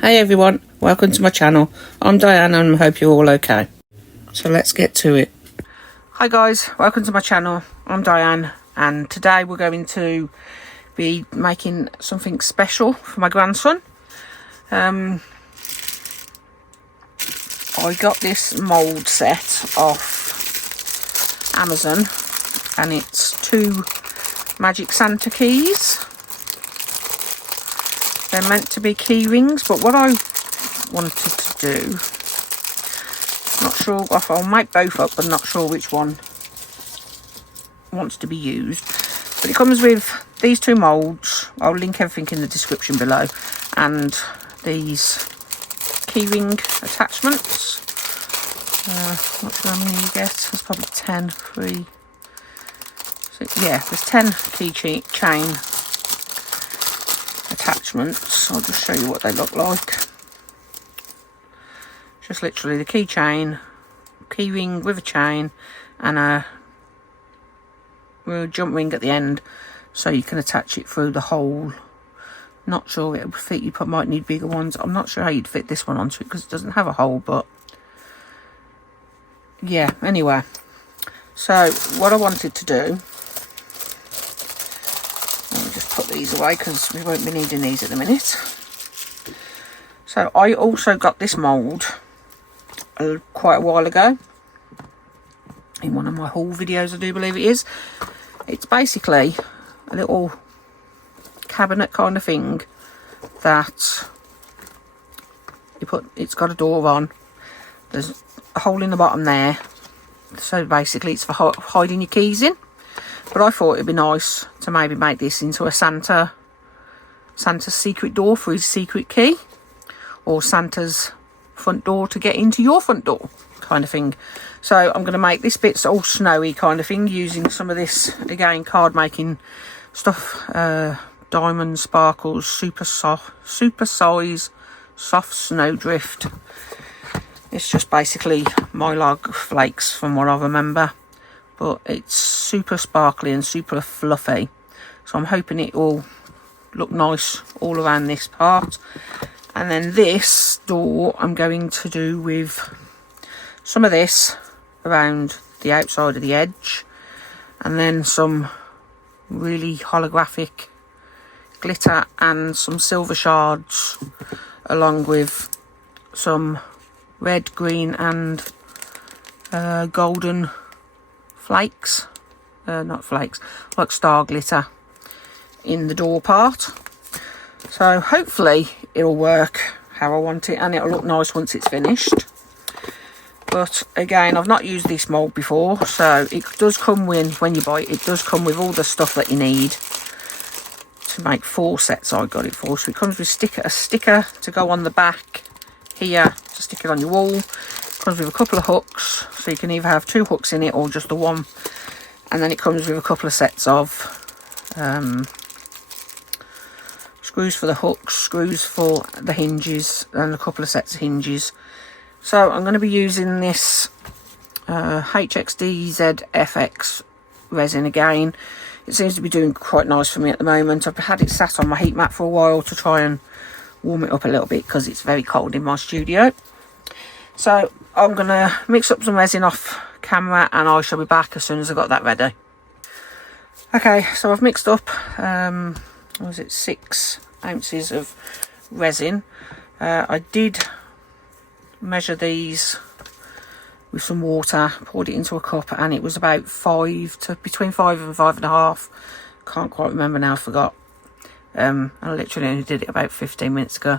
Hey everyone, welcome to my channel. I'm Diane and I hope you're all okay. So let's get to it. Hi guys, welcome to my channel. I'm Diane and today we're going to be making something special for my grandson. I got this mould set off Amazon and it's 2 Magic Santa keys. They're meant to be key rings, but what I wanted to do, not sure, I'll make both up, but not sure which one wants to be used. But it comes with these 2 moulds. I'll link everything in the description below, and these key ring attachments. Not sure how many you get. There's probably 10, 3, 6, yeah, there's 10 key chain attachments. I'll just show you what they look like. Just literally the keychain, key ring with a chain, and a jump ring at the end, so you can attach it through the hole. Not sure it will fit. You might need bigger ones. I'm not sure how you'd fit this one onto it because it doesn't have a hole, but yeah. Anyway, so what I wanted to do. Put these away because we won't be needing these at the minute. So I also got this mould quite a while ago in one of my haul videos, I do believe it is. It's basically a little cabinet kind of thing that you put, it's got a door on, there's a hole in the bottom there, so basically it's for hiding your keys in. But I thought it'd be nice to maybe make this into a Santa's secret door for his secret key, or Santa's front door to get into your front door kind of thing. So I'm going to make this bit all snowy kind of thing using some of this, again, card making stuff, diamond sparkles, super size soft snowdrift. It's just basically Mylar flakes from what I remember, but it's super sparkly and super fluffy, so I'm hoping it will look nice all around this part. And then this door I'm going to do with some of this around the outside of the edge, and then some really holographic glitter and some silver shards, along with some red, green and golden flakes, not flakes, like star glitter in the door part. So hopefully it'll work how I want it and it'll look nice once it's finished. But again, I've not used this mould before, so it does come when you buy it, it does come with all the stuff that you need to make 4 sets. I got it for. So it comes with a sticker to go on the back here to stick it on your wall. Comes with a couple of hooks, so you can either have 2 hooks in it or just the one, and then it comes with a couple of sets of screws for the hooks, screws for the hinges, and a couple of sets of hinges. So I'm going to be using this HXDZFX resin again. It seems to be doing quite nice for me at the moment. I've had it sat on my heat mat for a while to try and warm it up a little bit because it's very cold in my studio. So I'm going to mix up some resin off camera and I shall be back as soon as I've got that ready. Okay, so I've mixed up, what was it, 6 ounces of resin. I did measure these with some water, poured it into a cup, and it was about between 5 and 5.5. Can't quite remember now, I forgot. I literally only did it about 15 minutes ago.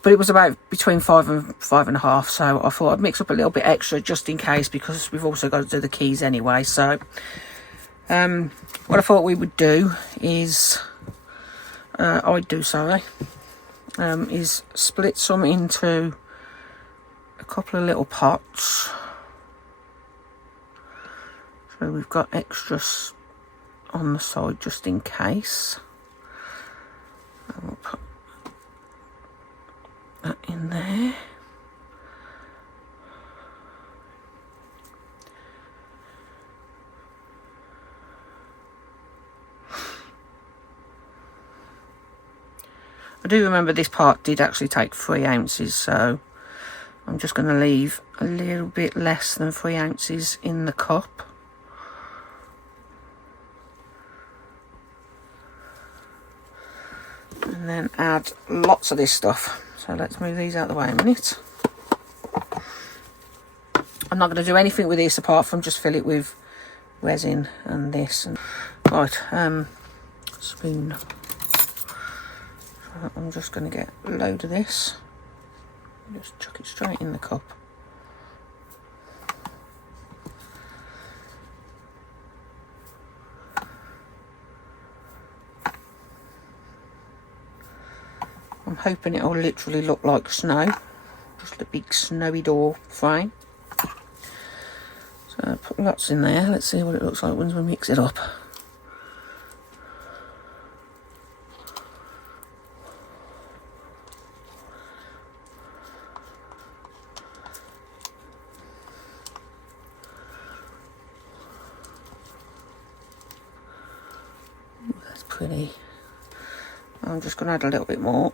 But it was about between 5 and 5.5, so I thought I'd mix up a little bit extra just in case, because we've also got to do the keys anyway. So what I thought we would do is, is split some into a couple of little pots. So we've got extras on the side just in case. And we'll put that in there. I do remember this part did actually take 3 ounces, so I'm just going to leave a little bit less than 3 ounces in the cup. And then add lots of this stuff. So let's move these out of the way a minute. I'm not going to do anything with this apart from just fill it with resin and this. And right, spoon. So I'm just going to get a load of this. Just chuck it straight in the cup. I'm hoping it'll literally look like snow. Just a big snowy door frame. So put lots in there. Let's see what it looks like once we mix it up. Ooh, that's pretty. I'm just going to add a little bit more.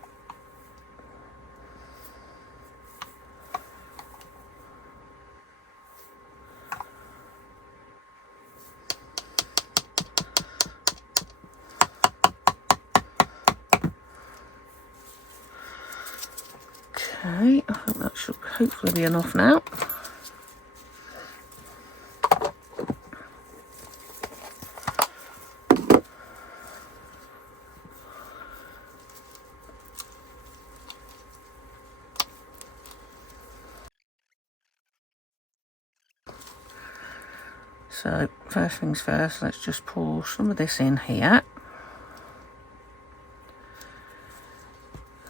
Okay, I think that should hopefully be enough now. So first things first, let's just pour some of this in here.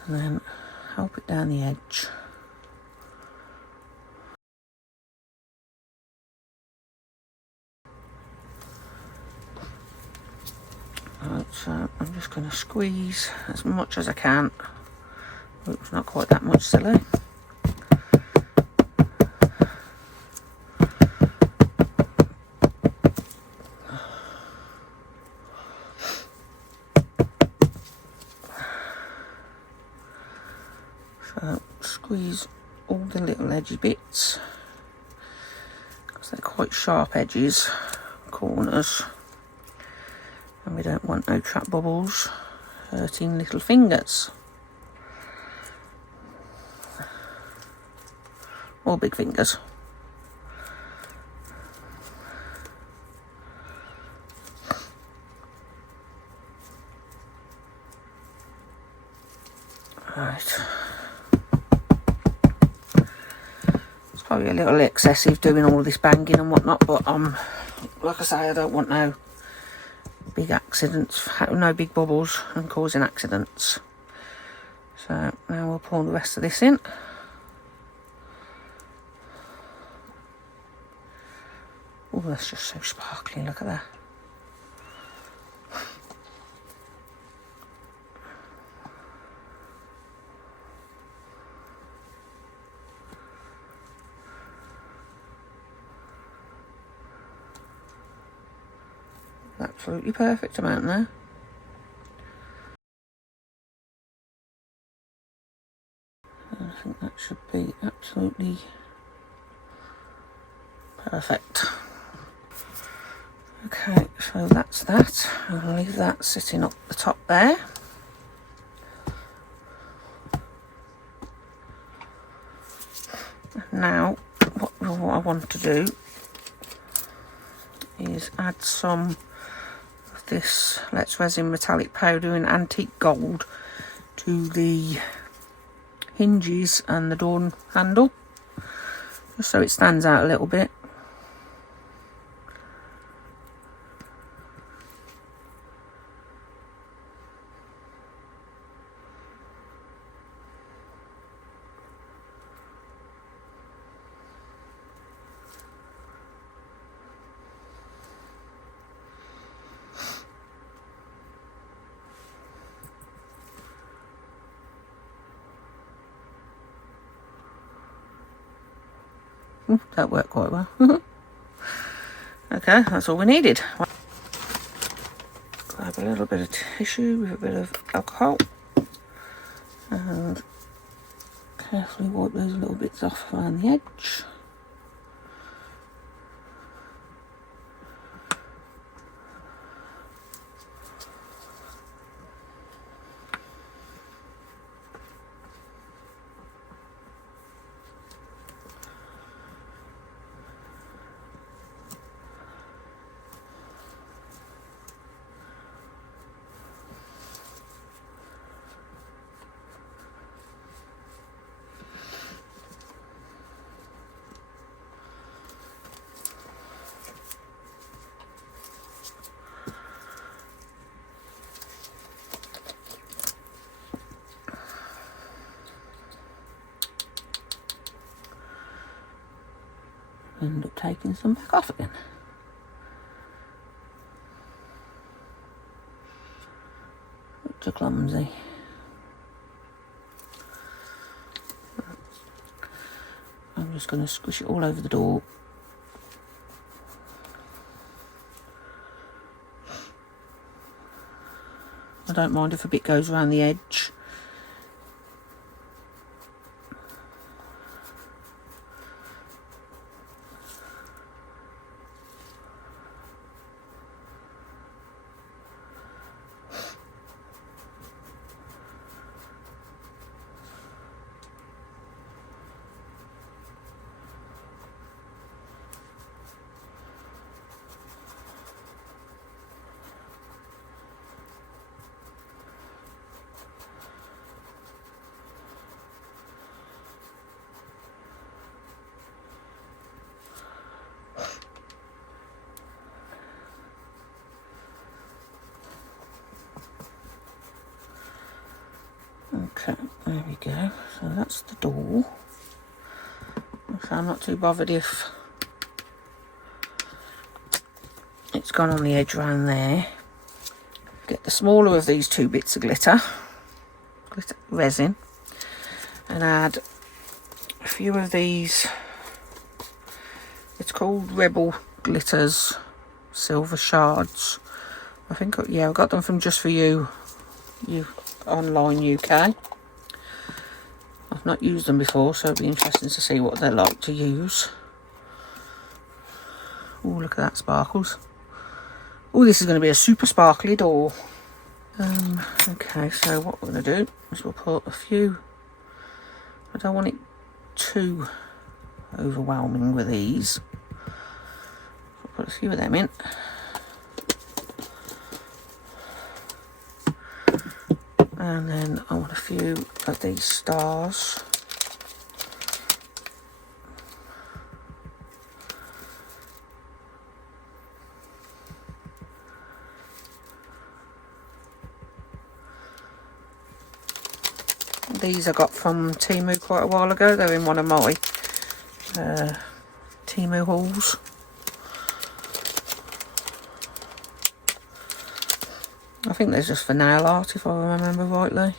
And then help it down the edge. Right, so I'm just going to squeeze as much as I can. Oops, not quite that much, silly. So squeeze all the little edgy bits, because they're quite sharp edges, corners, and we don't want no trap bubbles hurting little fingers or big fingers. Right. Probably a little excessive doing all of this banging and whatnot, but like I say, I don't want no big accidents, no big bubbles and causing accidents. So now we'll pour the rest of this in. Oh, that's just so sparkly, look at that. Absolutely perfect amount there. I think that should be absolutely perfect. Okay, so that's that. I'll leave that sitting up the top there. Now, what I want to do is add some of this Let's Resin metallic powder in antique gold to the hinges and the door handle, just so it stands out a little bit. That worked quite well. Okay, that's all we needed. Grab a little bit of tissue with a bit of alcohol. And carefully wipe those little bits off around the edge. End up taking some back off again. Which are clumsy. I'm just going to squish it all over the door. I don't mind if a bit goes around the edge. Okay, there we go. So that's the door. So I'm not too bothered if it's gone on the edge around there. Get the smaller of these two bits of glitter resin, and add a few of these. It's called Rebel Glitters Silver Shards. I think, yeah, I got them from Just For You online UK. I've not used them before, so it'll be interesting to see what they're like to use. Oh, look at that, sparkles. Oh, this is going to be a super sparkly door. Okay, so what we're going to do is we'll put a few. I don't want it too overwhelming with these. I'll put a few of them in. And then I want a few of these stars. These I got from Temu quite a while ago. They're in one of my Temu hauls. I think they're just for nail art, if I remember rightly.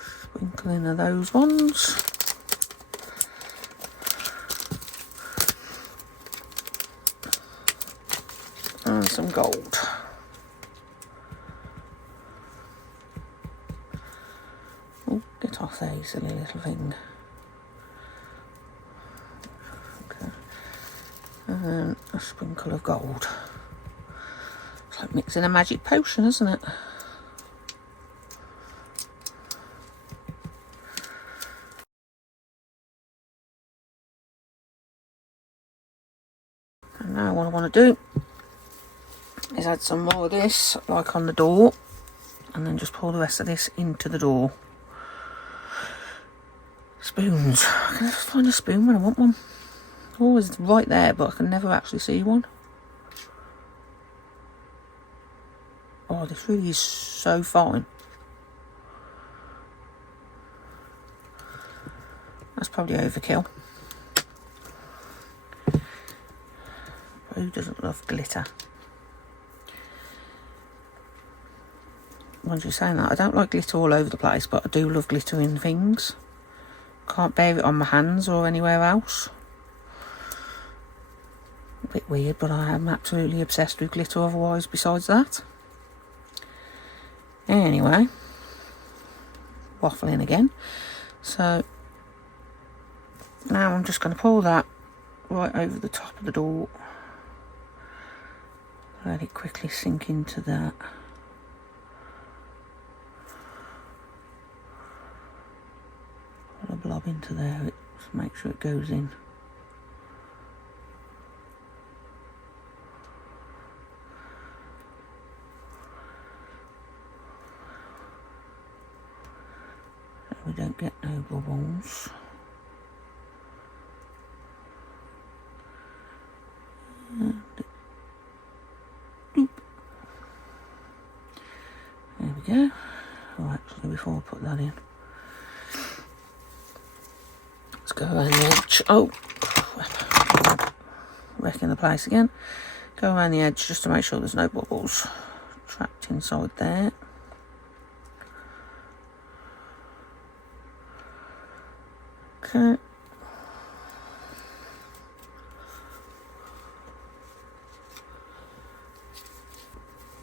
Sprinkling of those ones. And some gold. Oh, get off there, you silly little thing. Okay. And then a sprinkle of gold. It's like mixing a magic potion, isn't it? And now what I want to do is add some more of this, like on the door, and then just pour the rest of this into the door. Spoons. I can just find a spoon when I want one. Always right there, but I can never actually see one. Oh, this really is so fine. That's probably overkill. Who doesn't love glitter? Once you're saying that, I don't like glitter all over the place, but I do love glitter in things. Can't bear it on my hands or anywhere else. A bit weird, but I am absolutely obsessed with glitter otherwise besides that. Anyway, waffling again. So now I'm just going to pour that right over the top of the door. Let it quickly sink into that. Put a blob into there, just make sure it goes in. So we don't get no bubbles. And doop. There we go. Oh, actually, before I put that in, let's go around the edge. Oh, wrecking the place again. Go around the edge just to make sure there's no bubbles trapped inside there. Okay.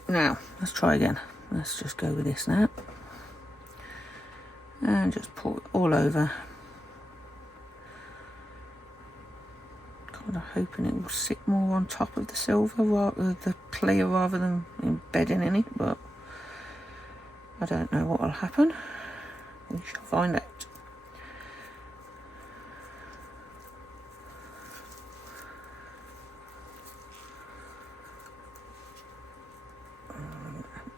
Now, let's try again. Let's just go with this now. And just pour it all over. Kind of hoping it will sit more on top of the silver, rather the clear, rather than embedding in it, but I don't know what will happen. We shall find out.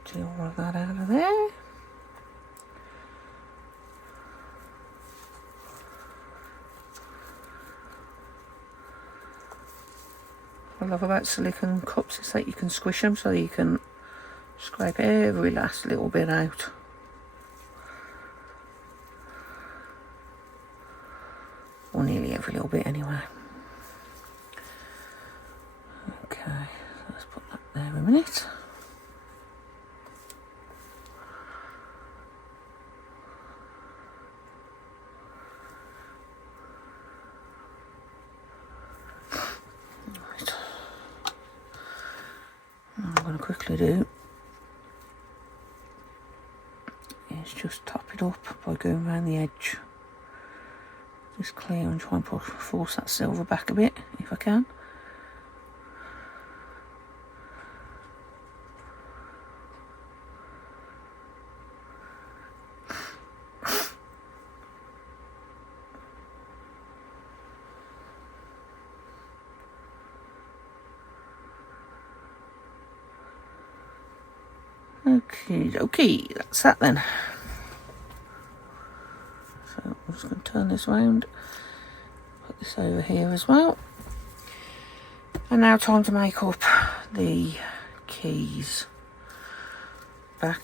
Empty all of that out of there. What I love about silicone cups is that you can squish them, so you can scrape every last little bit out. Or nearly every little bit anyway. Okay, let's put that there a minute. Quickly do is just top it up by going around the edge, just clear, and try and force that silver back a bit if I can. Okay, that's that then. So I'm just going to turn this round, put this over here as well. And now time to make up the keys back.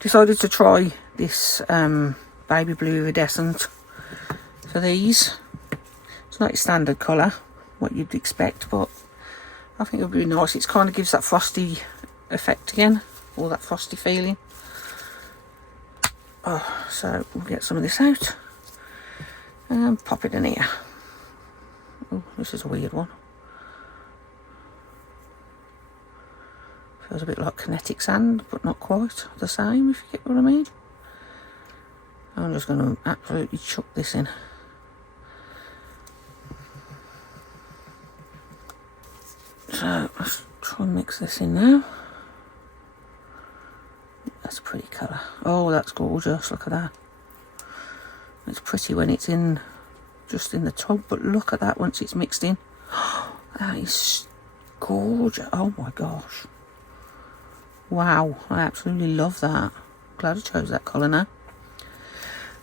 Decided to try this baby blue iridescent for these. It's not your standard colour, what you'd expect, but I think it would be nice. It kind of gives that frosty effect again, all that frosty feeling. Oh, so we'll get some of this out and pop it in here. Oh, this is a weird one. Feels a bit like kinetic sand, but not quite the same, if you get what I mean. I'm just going to absolutely chuck this in. So let's try and mix this in now. That's a pretty colour. Oh, that's gorgeous. Look at that. It's pretty when it's in, just in the tub, but look at that once it's mixed in. That is gorgeous. Oh my gosh. Wow, I absolutely love that. Glad I chose that colour now.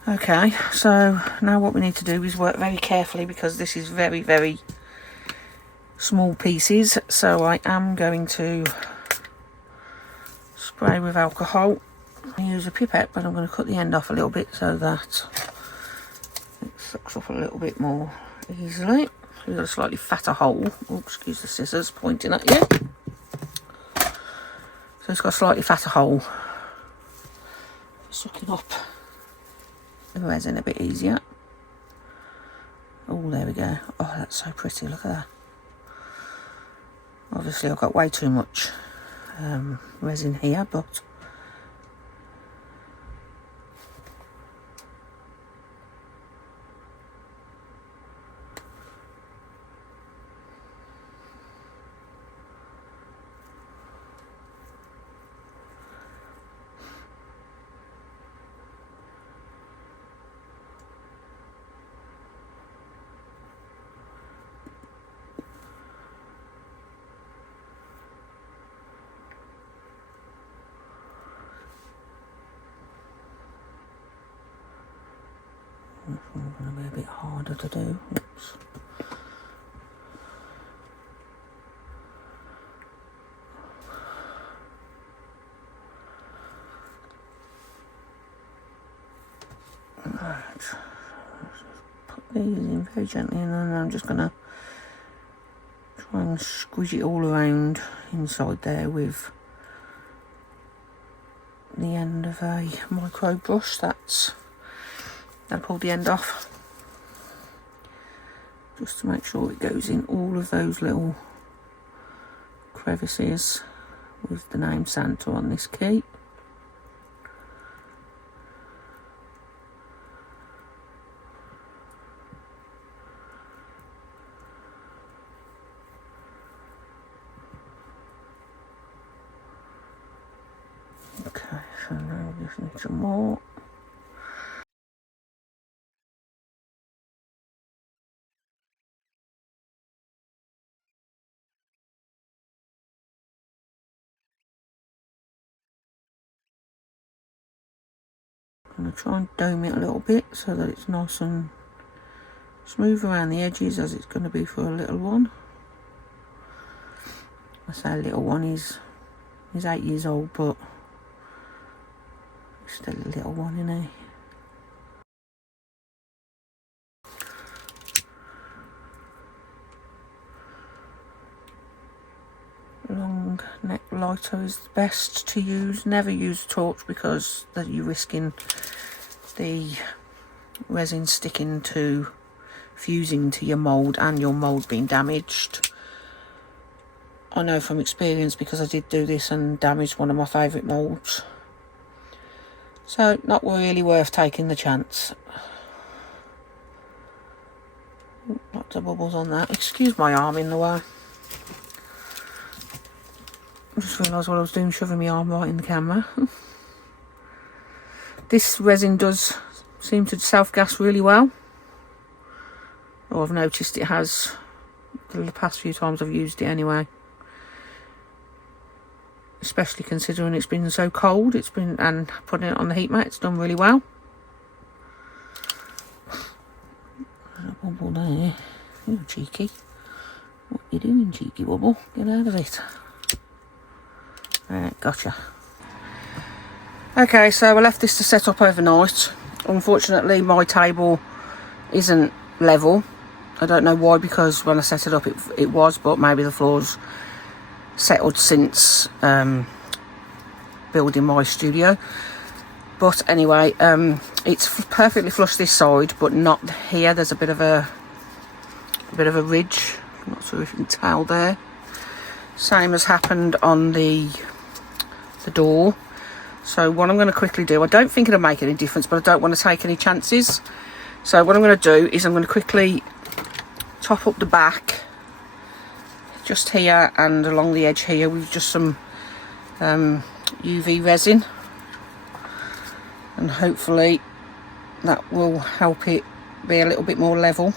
Okay, so now what we need to do is work very carefully, because this is very, very small pieces. So I am going to spray with alcohol. I use a pipette, but I'm going to cut the end off a little bit so that it sucks up a little bit more easily. We've got a slightly fatter hole. Oh, excuse the scissors pointing at you. So it's got a slightly fatter hole, sucking up the resin a bit easier. Oh, there we go. Oh, that's so pretty. Look at that. Obviously I've got way too much resin here, but going to be a bit harder to do. Oops. Right. Put these in very gently, and then I'm just going to try and squeeze it all around inside there with the end of a micro brush. I'll pull the end off just to make sure it goes in all of those little crevices with the name Santa on this key. Okay, so now we just need some more. I'm going to try and dome it a little bit so that it's nice and smooth around the edges, as it's going to be for a little one. I say a little one, he's 8 years old, but he's still a little one, isn't he? Long neck lighter is best to use. Never use a torch because you're risking the resin sticking to, fusing to your mould, and your mould being damaged. I know from experience because I did do this and damaged one of my favourite moulds. So not really worth taking the chance. Lots of bubbles on that. Excuse my arm in the way. I just realised what I was doing, shoving my arm right in the camera. This resin does seem to self-gas really well. Or I've noticed it has the past few times I've used it anyway. Especially considering it's been so cold, and putting it on the heat mat, it's done really well. There's a bubble there. You're cheeky. What are you doing, cheeky bubble? Get out of it. Right, gotcha. Okay, so I left this to set up overnight. Unfortunately, my table isn't level. I don't know why, because when I set it up it was, but maybe the floor's settled since building my studio. But anyway, it's perfectly flush this side, but not here. There's a bit of a ridge. I'm not sure if you can tell there. Same as happened on the door. So what I'm going to quickly do, I don't think it'll make any difference, but I don't want to take any chances. So what I'm going to do is I'm going to quickly top up the back just here and along the edge here with just some UV resin, and hopefully that will help it be a little bit more level.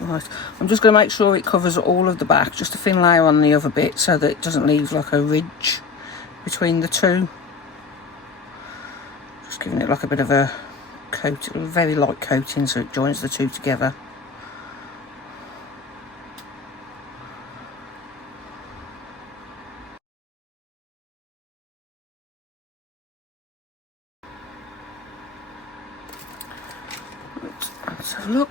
Right, I'm just going to make sure it covers all of the back, just a thin layer on the other bit so that it doesn't leave like a ridge between the two. Just giving it like a bit of a coat, a very light coating, so it joins the two together. Right, let's have a look.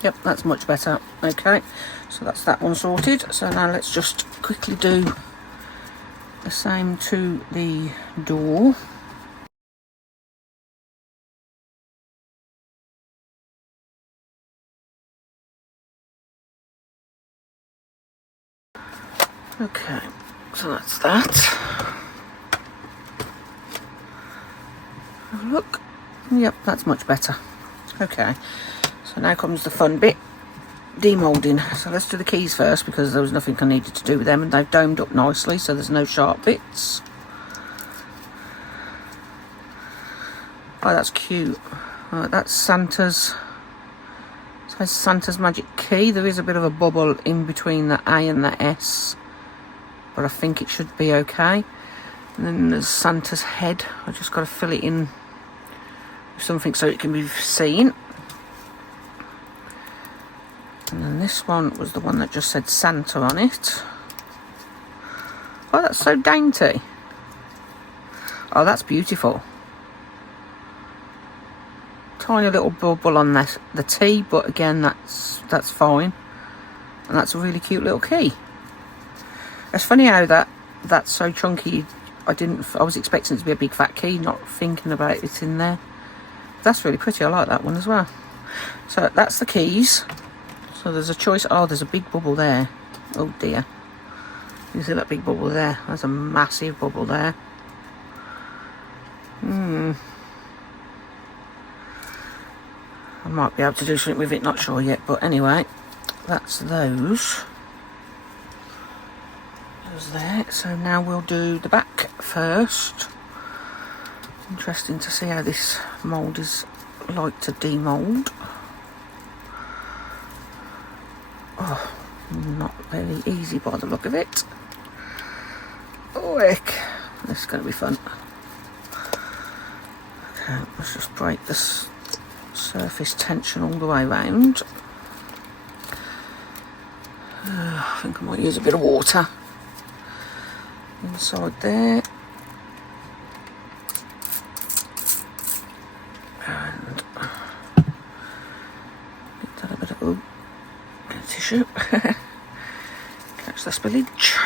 Yep, that's much better. Okay, so that's that one sorted. So now let's just quickly do the same to the door. Okay, so that's that. Have a look. Yep, that's much better. Okay, so now comes the fun bit, demolding. So let's do the keys first, because there was nothing I needed to do with them, and they've domed up nicely, so there's no sharp bits. Oh, that's cute. That's Santa's. It says Santa's Magic Key. There is a bit of a bubble in between the A and the S, but I think it should be okay. And then there's Santa's head. I just got to fill it in with something so it can be seen. And then this one was the one that just said Santa on it. Oh, that's so dainty. Oh, that's beautiful. Tiny little bubble on the T, but again, that's fine. And that's a really cute little key. It's funny how that's so chunky. I was expecting it to be a big fat key, not thinking about it in there. That's really pretty. I like that one as well. So that's the keys. So there's a choice. Oh, there's a big bubble there. Oh dear. You see that big bubble there? There's a massive bubble there. I might be able to do something with it, not sure yet. But anyway, that's those. Those there. So now we'll do the back first. Interesting to see how this mould is like to demold. Oh, not very easy by the look of it. Oh heck, this is going to be fun. Okay, let's just break this surface tension all the way around. I think I might use a bit of water inside there. And get that a bit of tissue. Catch the spillage.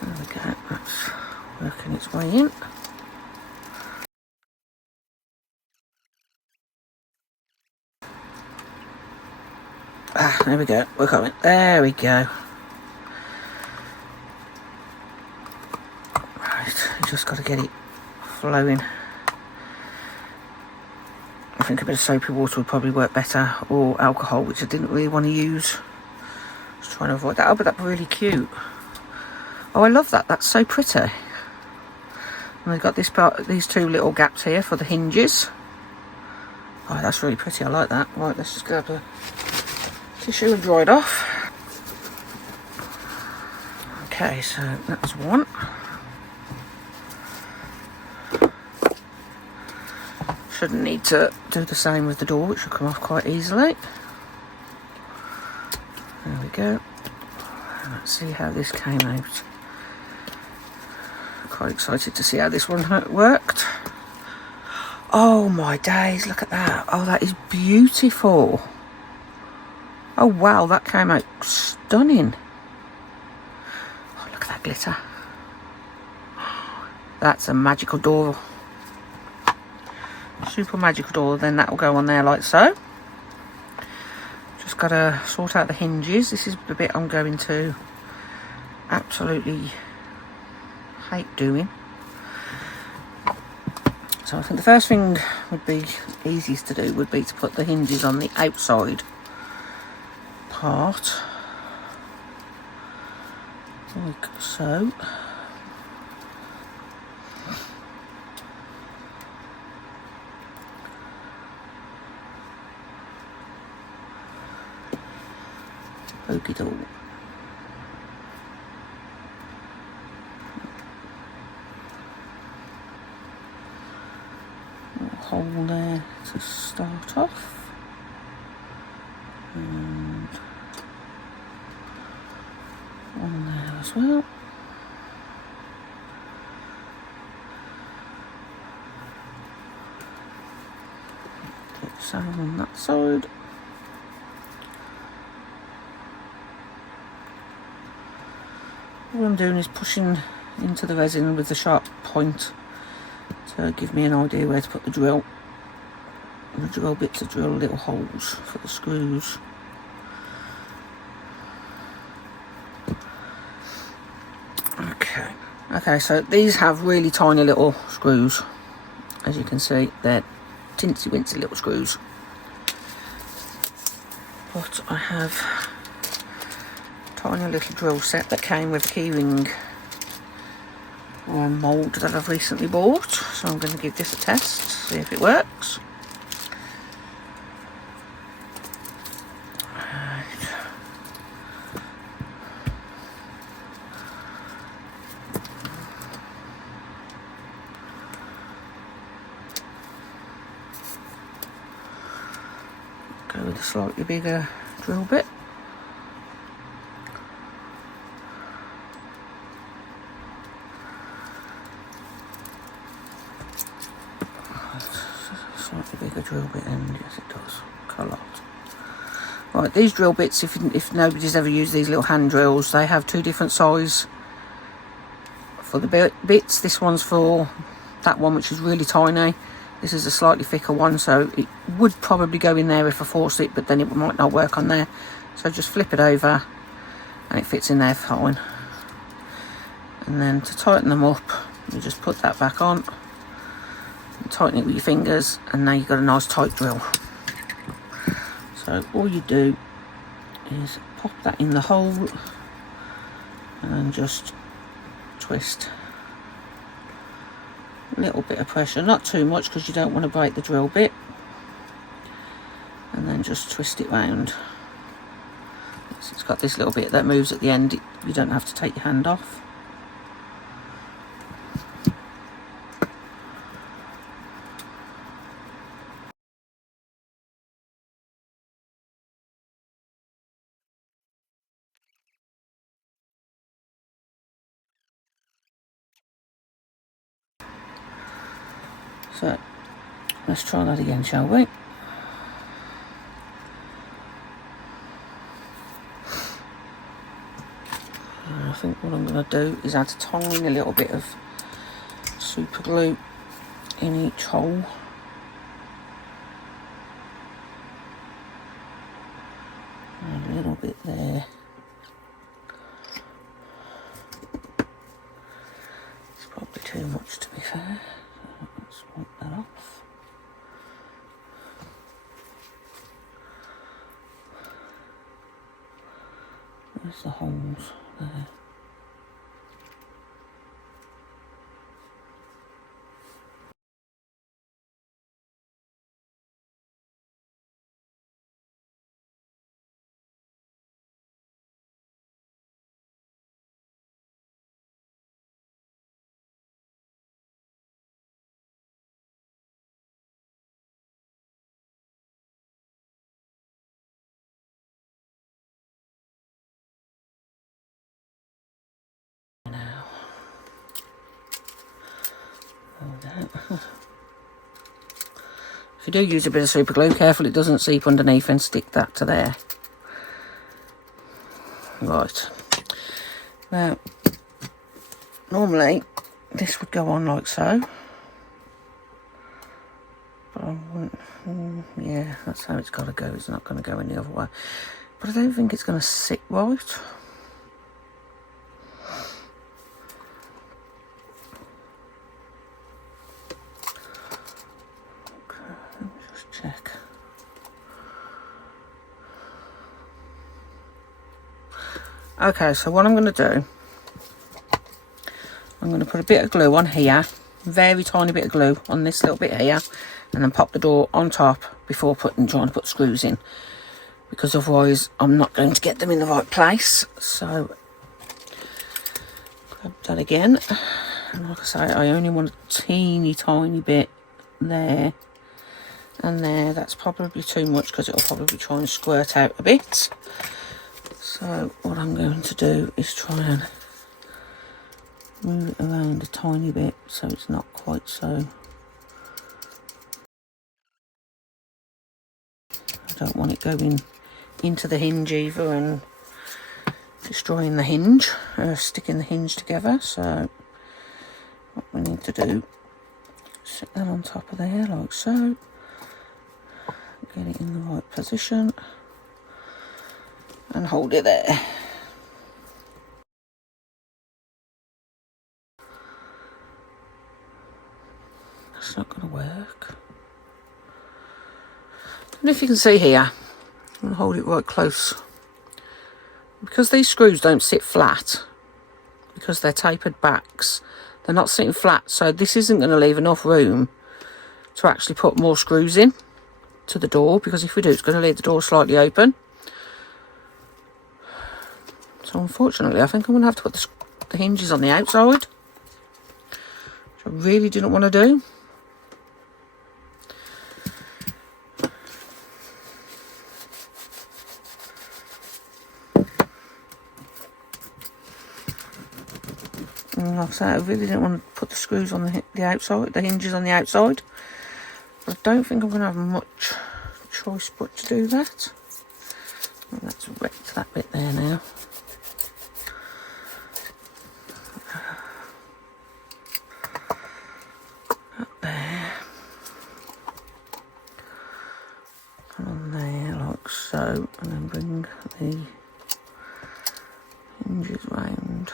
There we go, that's working its way in. There we go, we're coming. There we go. Right, you just got to get it flowing. I think a bit of soapy water would probably work better, or alcohol, which I didn't really want to use. Just trying to avoid that. Oh, but that's really cute. Oh, I love that. That's so pretty. And they've got this part, these two little gaps here for the hinges. Oh, that's really pretty. I like that. Right, let's just grab a tissue and dry it off. Okay, so that's one. Shouldn't need to do the same with the door, which will come off quite easily. There we go. Let's see how this came out. Quite excited to see how this one worked. Oh my days, look at that. Oh, that is beautiful. Oh wow, that came out stunning. Oh, look at that glitter. That's a magical door. Super magical door. Then that will go on there like so. Just got to sort out the hinges. This is the bit I'm going to absolutely hate doing. So I think the first thing would be easiest to do would be to put the hinges on the outside part, like so. Poke it all. Hole there to start off, and one there as well. Get some on that side. All I'm doing is pushing into the resin with the sharp point to give me an idea where to put the drill. And the drill bit to drill little holes for the screws. Okay, so these have really tiny little screws. As you can see, they're tinsy wincy little screws. But I have tiny little drill set that came with keyring mould that I've recently bought. So I'm going to give this a test, see if it works. Go with a slightly bigger drill bit. Slightly bigger drill bit, and yes, it does. Quite a lot. Right, these drill bits, if nobody's ever used these little hand drills, they have two different sizes for the bits. This one's for that one, which is really tiny. This is a slightly thicker one, so it would probably go in there if I force it, but then it might not work on there. So just flip it over and it fits in there fine. And then to tighten them up, you just put that back on and tighten it with your fingers, and now you've got a nice tight drill. So all you do is pop that in the hole and just twist. A little bit of pressure, not too much because you don't want to break the drill bit, and then just twist it round. So it's got this little bit that moves at the end, you don't have to take your hand off. So let's try that again, shall we? I think what I'm going to do is add a tiny little bit of super glue in each hole. And a little bit there. It's probably too much, to be fair. So let's wipe that off. There's the holes there. If you do use a bit of super glue, careful it doesn't seep underneath and stick that to there. Right. Now, normally this would go on like so. But I wouldn't, yeah, that's how it's got to go. It's not going to go any other way. But I don't think it's going to sit right. Check. Okay, so what I'm going to do, I'm going to put a bit of glue on here, very tiny bit of glue on this little bit here, and then pop the door on top before trying to put screws in, because otherwise I'm not going to get them in the right place. So grab that again, and like I say, I only want a teeny tiny bit there and there. That's probably too much because it'll probably try and squirt out a bit. So what I'm going to do is try and move it around a tiny bit so it's not quite so. I don't want it going into the hinge either and destroying the hinge, sticking the hinge together. So what we need to do, sit that on top of there like so, get it in the right position and hold it there. That's not going to work. And if you can see here, I'm going to hold it right close because these screws don't sit flat, because they're tapered backs, they're not sitting flat, so this isn't going to leave enough room to actually put more screws in to the door, because if we do, it's going to leave the door slightly open. So unfortunately, I think I'm going to have to put the hinges on the outside, which I really didn't want to do. And like I say, I really didn't want to put the screws on the outside, the hinges on the outside. I don't think I'm going to have much choice but to do that. Let's wreck that bit there now. Up there. And on there like so. And then bring the hinges round.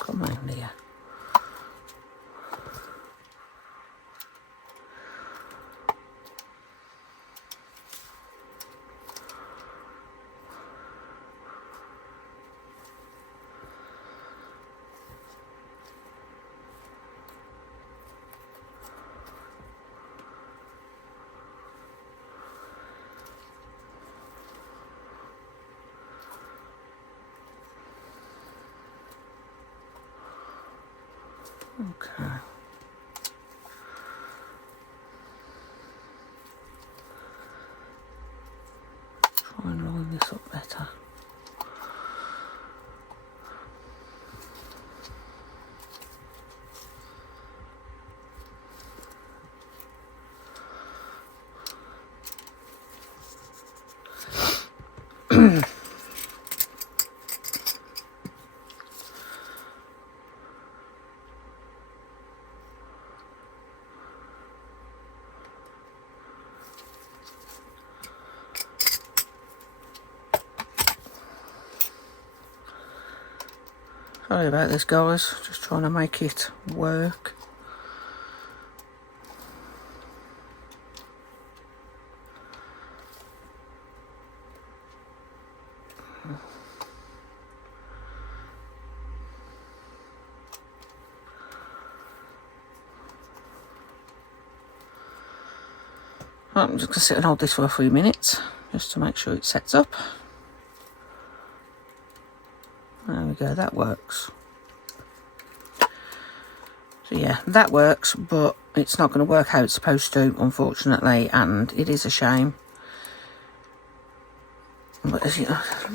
Come round here. Okay. Try and line this up better. Sorry about this, guys, just trying to make it work. I'm just going to sit and hold this for a few minutes just to make sure it sets up. There we go, that works. So yeah, that works, but it's not going to work how it's supposed to, unfortunately, and it is a shame. But as you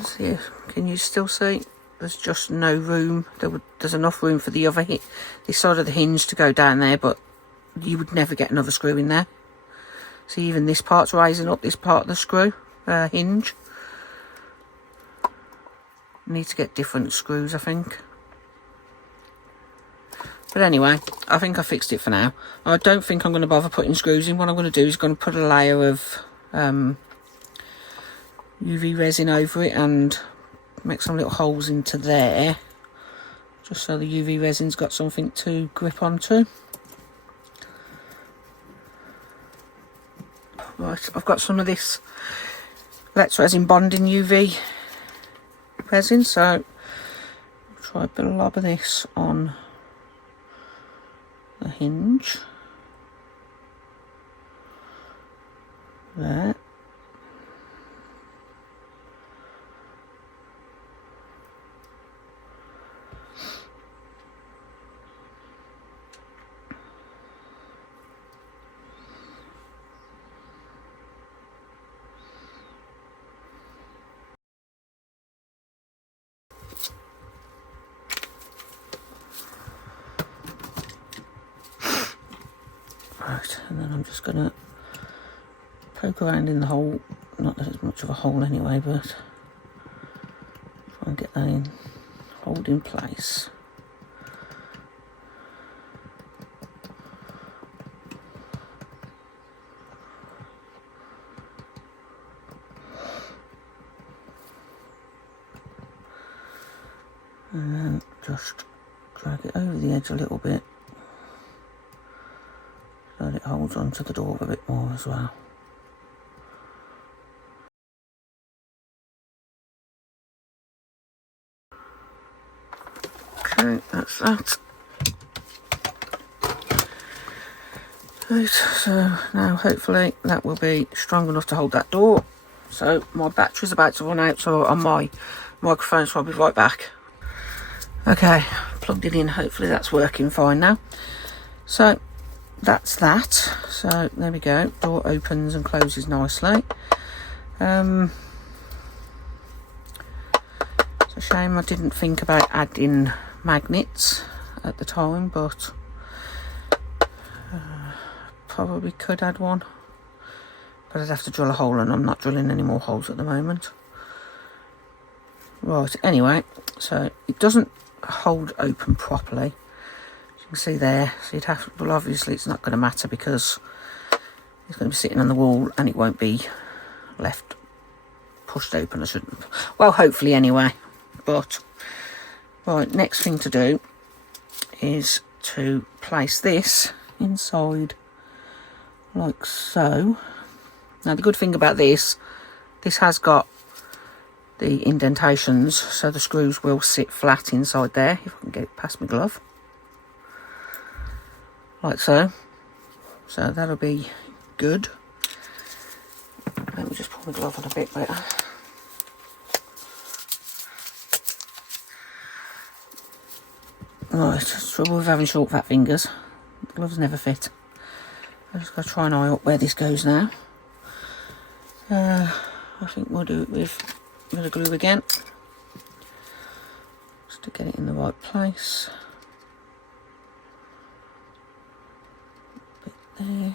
see, can you still see? There's just no room. There's enough room for the other this side of the hinge to go down there, but you would never get another screw in there. See, even this part's rising up, this part of the screw hinge. Need to get different screws, I think. But anyway, I think I fixed it for now. I don't think I'm going to bother putting screws in. What I'm going to do is going to put a layer of UV resin over it and make some little holes into there, just so the UV resin's got something to grip onto. Right, I've got some of this Let's Resin bonding UV resin, so I'll try a bit of lob of this on the hinge there. Right, and then I'm just going to poke around in the hole, not that it's much of a hole anyway, but try and get that in, hold in place. and then just drag it over the edge a little bit so that it holds onto the door a bit more as well. Okay, that's that. Right, so now hopefully that will be strong enough to hold that door. So my battery's about to run out on my microphone, so I'll be right back. Okay, plugged it in, hopefully that's working fine now. So that's that. So there we go, door opens and closes nicely. It's a shame I didn't think about adding magnets at the time, but probably could add one, but I'd have to drill a hole, and I'm not drilling any more holes at the moment. Right, anyway, so it doesn't hold open properly, as you can see there. So you'd have, well, obviously it's not going to matter because it's going to be sitting on the wall and it won't be left pushed open. I shouldn't, well, hopefully anyway. But right, next thing to do is to place this inside like so. Now the good thing about this has got the indentations, so the screws will sit flat inside there, if I can get it past my glove, like so. So that'll be good. Let me just put my glove on a bit better. Right, trouble with having short fat fingers, the gloves never fit. I've just got to try and eye up where this goes now. I think we'll do it with a bit of glue again, just to get it in the right place. Bit there.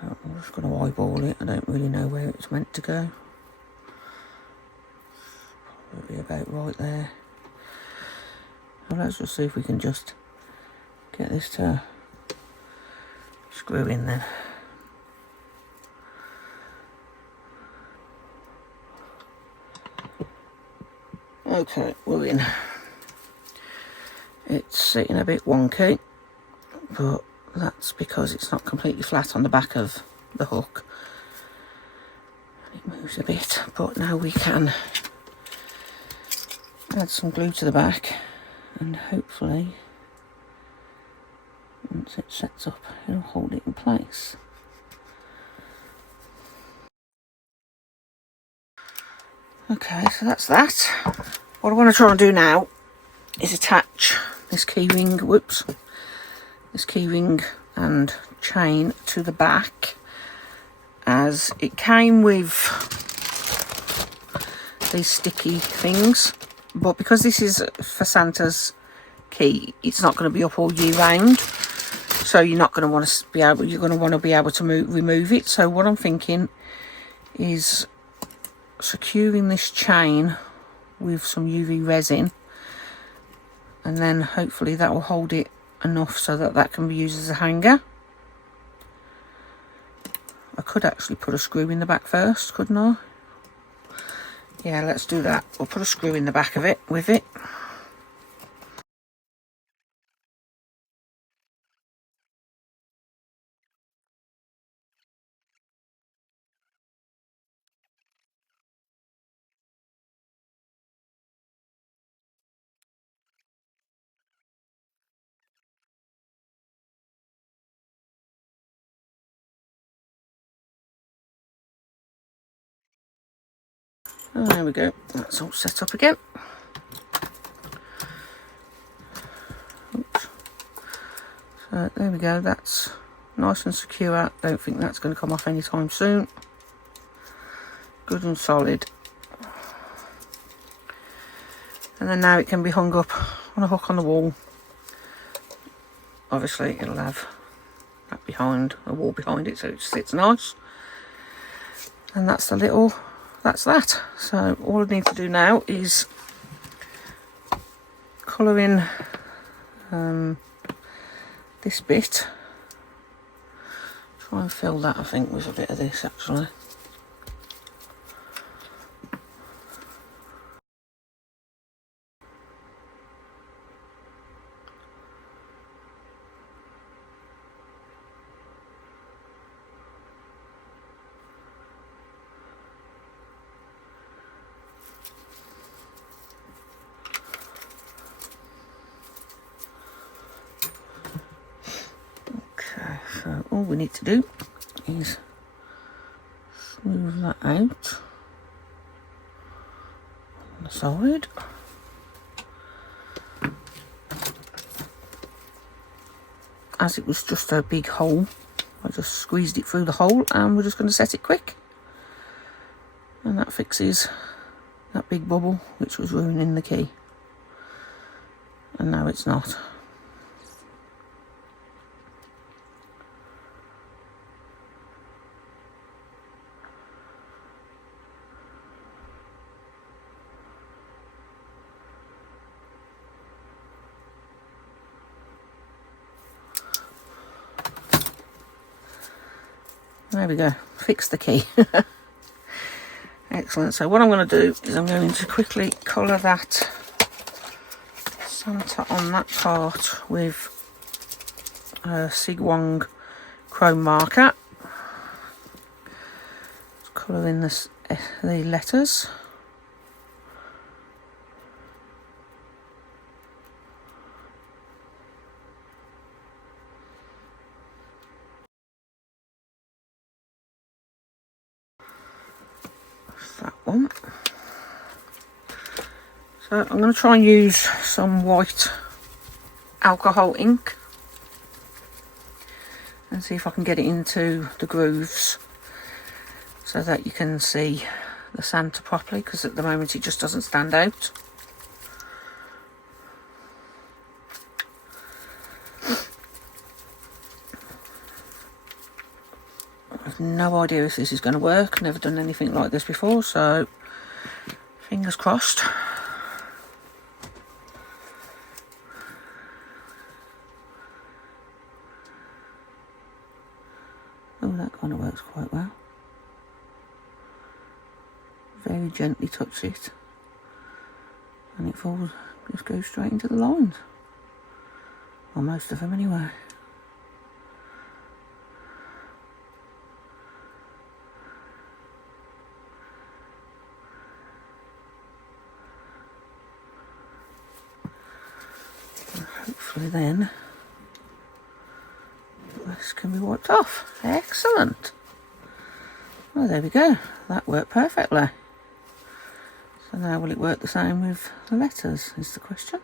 So I'm just going to eyeball it. I don't really know where it's meant to go. Probably about right there. Well, let's just see if we can just get this to screw in then. Okay, we're in. It's sitting a bit wonky, but that's because it's not completely flat on the back of the hook. It moves a bit, but now we can add some glue to the back, and hopefully once it sets up it'll hold it in place. Okay, so that's that. What I want to try and do now is attach this keyring, this keyring and chain to the back, as it came with these sticky things, but because this is for Santa's key, it's not going to be up all year round, so you're not going to want to be able, you're going to want to be able to remove it. So what I'm thinking is securing this chain with some UV resin, and then hopefully that will hold it enough so that that can be used as a hanger. I could actually put a screw in the back first, couldn't I? Yeah, let's do that. We'll put a screw in the back of it with it. Oh, there we go. That's all set up again. Oops. So there we go. That's nice and secure. Don't think that's going to come off anytime soon. Good and solid. And then now it can be hung up on a hook on the wall. Obviously it'll have that behind, a wall behind it, so it sits nice. And that's the little, that's that. So all I need to do now is colour in this bit Try and fill that, I think, with a bit of this actually. Okay, so all we need to do is smooth that out on the side. As it was just a big hole, I just squeezed it through the hole, and we're just going to set it quick. And that fixes that big bubble which was ruining the key. And now it's not. There we go, fix the key. Excellent. So what I'm going to do is I'm going to quickly colour that Santa on that part with a Sigwong chrome marker. Colour in the letters. That one. So I'm going to try and use some white alcohol ink and see if I can get it into the grooves so that you can see the Santa properly, because at the moment it just doesn't stand out. I've no idea if this is going to work. Never done anything like this before, so fingers crossed. Oh, that kind of works quite well. Very gently touch it, and it falls, just goes straight into the lines. Well, most of them anyway. Hopefully then this can be wiped off. Excellent. Well, there we go. That worked perfectly. So now will it work the same with the letters is the question.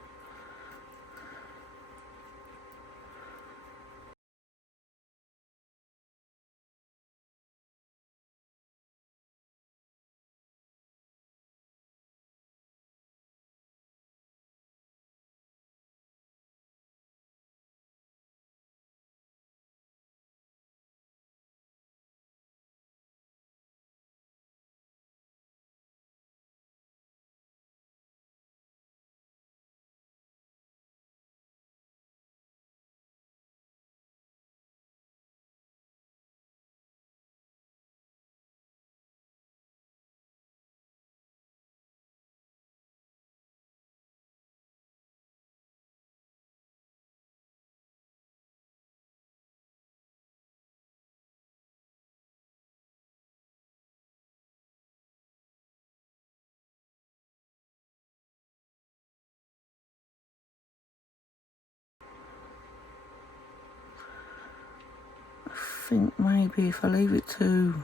I think maybe if I leave it to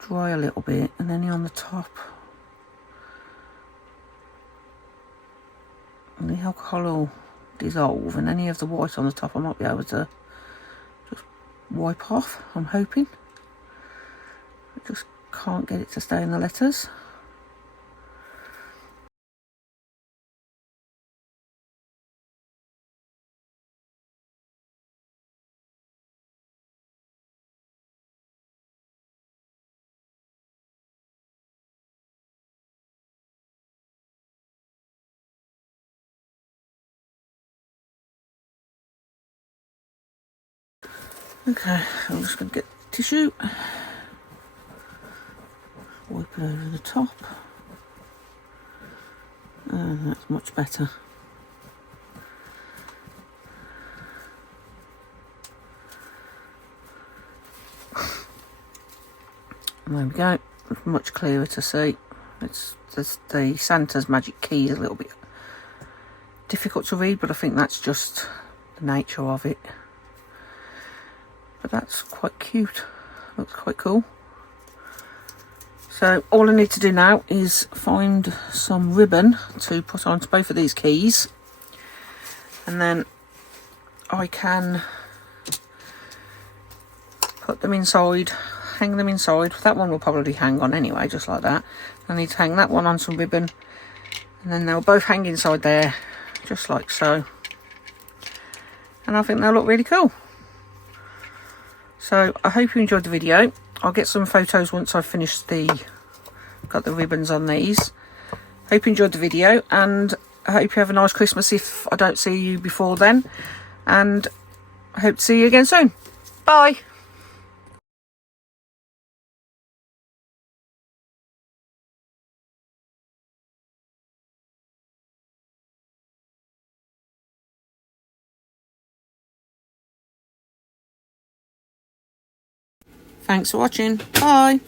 dry a little bit, and then on the top, and the alcohol will dissolve, and any of the white on the top I might be able to just wipe off, I'm hoping. I just can't get it to stay in the letters. Okay, I'm just going to get tissue, wipe it over the top, and that's much better. And there we go, it's much clearer to see. It's the Santa's magic key is a little bit difficult to read, but I think that's just the nature of it. But that's quite cute, looks quite cool. So all I need to do now is find some ribbon to put onto both of these keys, and then I can put them inside, hang them inside. That one will probably hang on anyway, just like that. I need to hang that one on some ribbon, and then they'll both hang inside there, just like so. And I think they'll look really cool. So I hope you enjoyed the video. I'll get some photos once I've finished got the ribbons on these. Hope you enjoyed the video, and I hope you have a nice Christmas if I don't see you before then. And I hope to see you again soon. Bye. Thanks for watching. Bye.